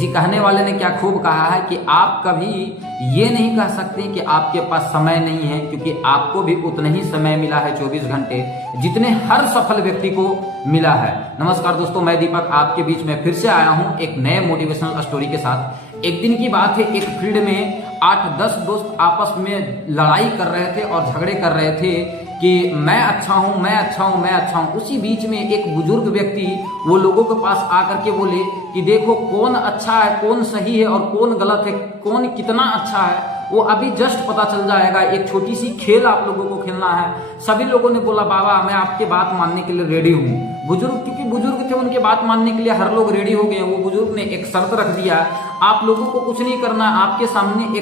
किसी कहने वाले ने क्या खूब कहा है कि आप कभी ये नहीं कह सकते कि आपके पास समय नहीं है, क्योंकि आपको भी उतना ही समय मिला है 24 घंटे जितने हर सफल व्यक्ति को मिला है। नमस्कार दोस्तों, मैं दीपक आपके बीच में फिर से आया हूं एक नए मोटिवेशनल स्टोरी के साथ। एक दिन की बात है, एक फील्ड में 8-10 दोस्त आपस में लड़ाई कर रहे थे और झगड़े कर रहे थे कि मैं अच्छा हूँ, मैं अच्छा हूँ, मैं अच्छा हूँ। उसी बीच में एक बुजुर्ग व्यक्ति वो लोगों के पास आकर के बोले कि देखो कौन अच्छा है, कौन सही है और कौन गलत है, कौन कितना अच्छा है, वो अभी जस्ट पता चल जाएगा। एक छोटी सी खेल आप लोगों को खेलना है। सभी लोगों ने बोला बाबा मैं आपके बात मानने के लिए रेडी हूँ। बुजुर्ग, क्योंकि बुजुर्ग थे, उनके बात मानने के लिए हर लोग रेडी हो गए। वो बुजुर्ग ने एक शर्त रख दिया, आप लोगों को कुछ नहीं करना। आपके सामने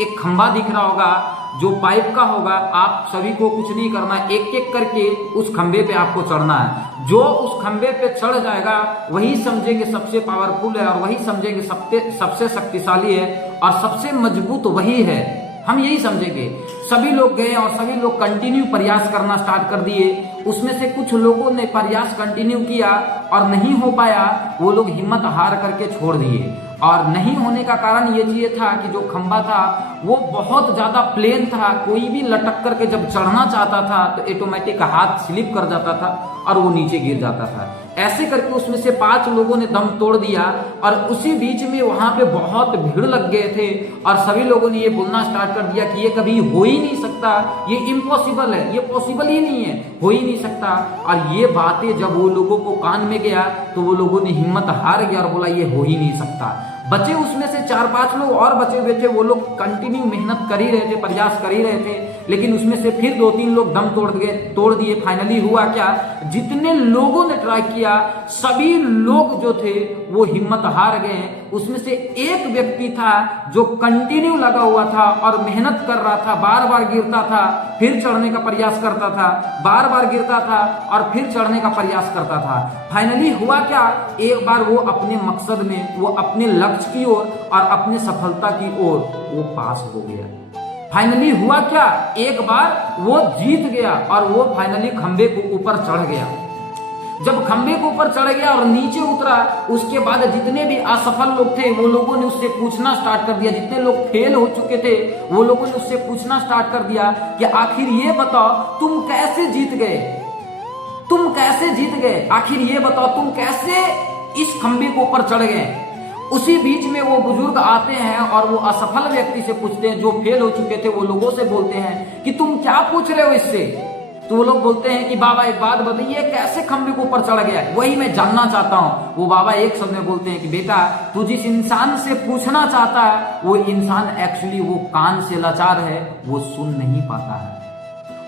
एक खंभा दिख रहा होगा जो पाइप का होगा, आप सभी को कुछ नहीं करना, एक एक करके उस खंभे पे आपको चढ़ना है। जो उस खंभे पे चढ़ जाएगा वही समझेंगे सबसे पावरफुल है और वही समझेंगे सबसे शक्तिशाली है और सबसे मजबूत वही है, हम यही समझेंगे। सभी लोग गए और सभी लोग कंटिन्यू प्रयास करना स्टार्ट कर दिए। उसमें से कुछ लोगों ने प्रयास कंटिन्यू किया और नहीं हो पाया, वो लोग हिम्मत हार करके छोड़ दिए। और नहीं होने का कारण ये था कि जो खंभा था वो बहुत ज्यादा प्लेन था, कोई भी लटक करके जब चढ़ना चाहता था तो ऑटोमेटिक हाथ स्लिप कर जाता था और वो नीचे गिर जाता था। ऐसे करके उसमें से 5 लोगों ने दम तोड़ दिया और उसी बीच में वहां पे बहुत भीड़ लग गए थे और सभी लोगों ने ये बोलना स्टार्ट कर दिया कि ये कभी हो ही नहीं सकता, ये इम्पॉसिबल है, ये पॉसिबल ही नहीं है, हो ही नहीं सकता। और ये बातें जब वो लोगों को कान में गया तो वो लोगों ने हिम्मत हार गया और बोला ये हो ही नहीं सकता। बचे उसमें से 4-5 लोग और बचे हुए थे, वो लोग कंटिन्यू मेहनत कर ही रहे थे, प्रयास कर ही रहे थे, लेकिन उसमें से फिर 2-3 लोग दम तोड़ दिए। फाइनली हुआ क्या, जितने लोगों ने ट्राई किया सभी लोग जो थे वो हिम्मत हार गए। उसमें से एक व्यक्ति था जो कंटिन्यू लगा हुआ था और मेहनत कर रहा था, बार बार गिरता था फिर चढ़ने का प्रयास करता था, बार बार गिरता था और फिर चढ़ने का प्रयास करता था। फाइनली हुआ क्या, एक बार वो अपने मकसद में, वो अपने लक्ष्य की ओर और अपने सफलता की ओर वो पास हो गया। फाइनली हुआ क्या, एक बार वो जीत गया और वो फाइनली खंबे को ऊपर चढ़ गया। जब खंबे के ऊपर चढ़ गया और नीचे उतरा, उसके बाद जितने भी असफल लोग थे वो लोगों ने उससे पूछना स्टार्ट कर दिया, जितने लोग फेल हो चुके थे वो लोगों ने उससे पूछना स्टार्ट कर दिया कि आखिर ये बताओ तुम कैसे जीत गए, तुम कैसे जीत गए, आखिर ये बताओ तुम कैसे इस खंबे के ऊपर चढ़ गए। उसी बीच में वो बुजुर्ग आते हैं और वो असफल व्यक्ति से पूछते हैं, जो फेल हो चुके थे वो लोगों से बोलते हैं कि तुम क्या पूछ रहे हो इससे। तो वो लोग बोलते हैं कि बाबा एक बात बताइए, कैसे खंबे के ऊपर चढ़ गया, वही मैं जानना चाहता हूँ। वो बाबा एक शब्द में बोलते हैं कि बेटा तू जिस इंसान से पूछना चाहता है वो इंसान एक्चुअली वो कान से लाचार है, वो सुन नहीं पाता है,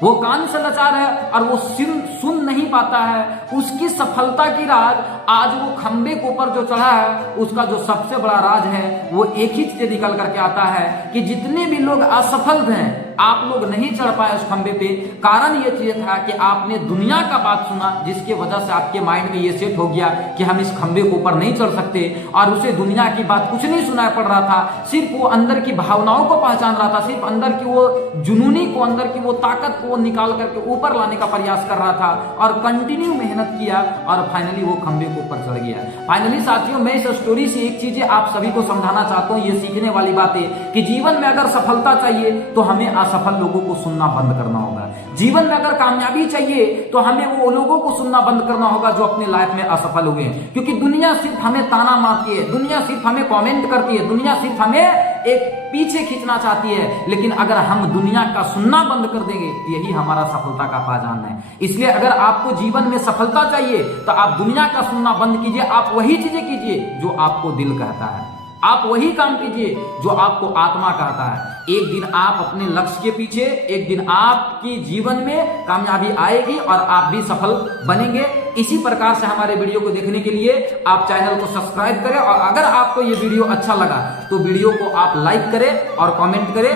वो कान से लाचार है और वो सुन नहीं पाता है। उसकी सफलता की राज आज वो खंबे के ऊपर जो चढ़ा है, उसका जो सबसे बड़ा राज है वो एक ही चीज निकल करके आता है कि जितने भी लोग असफल थे, आप लोग नहीं चढ़ पाए उस खंबे पे, कारण ये चीज था कि आपने दुनिया का बात सुना, जिसके वजह से आपके माइंड में ये सेट हो गया कि हम इस खंबे के ऊपर नहीं चढ़ सकते। और उसे दुनिया की बात कुछ नहीं सुनाई पड़ रहा था, सिर्फ वो अंदर की भावनाओं को पहचान रहा था, सिर्फ अंदर की वो जुनूनी को, अंदर की वो ताकत को निकाल करके ऊपर लाने का प्रयास कर रहा था और कंटिन्यू मेहनत किया और फाइनली वो खंबे के ऊपर चढ़ गया। फाइनली साथियों, मैं इस स्टोरी से एक चीज आप सभी को समझाना चाहता हूँ, ये सीखने वाली बात है कि जीवन में अगर सफलता चाहिए तो हमें असफल लोगों को सुनना बंद करना होगा। जीवन में अगर कामयाबी चाहिए तो हमें वो लोगों को सुनना बंद करना होगा जो अपने लाइफ में असफल हो गए। क्योंकि दुनिया सिर्फ हमें ताना मारती है, दुनिया सिर्फ हमें कमेंट करती है, दुनिया सिर्फ हमें एक पीछे खींचना चाहती है, लेकिन अगर हम दुनिया का सुनना बंद कर देंगे यही हमारा सफलता का पहचान है। इसलिए अगर आपको जीवन में सफलता चाहिए तो आप दुनिया का सुनना बंद कीजिए, आप वही चीजें कीजिए जो आपको दिल कहता है, आप वही काम कीजिए जो आपको आत्मा कहता है। एक दिन आप अपने लक्ष्य के पीछे, एक दिन आपकी जीवन में कामयाबी आएगी और आप भी सफल बनेंगे। इसी प्रकार से हमारे वीडियो को देखने के लिए आप चैनल को सब्सक्राइब करें और अगर आपको ये वीडियो अच्छा लगा तो वीडियो को आप लाइक करें और कमेंट करें।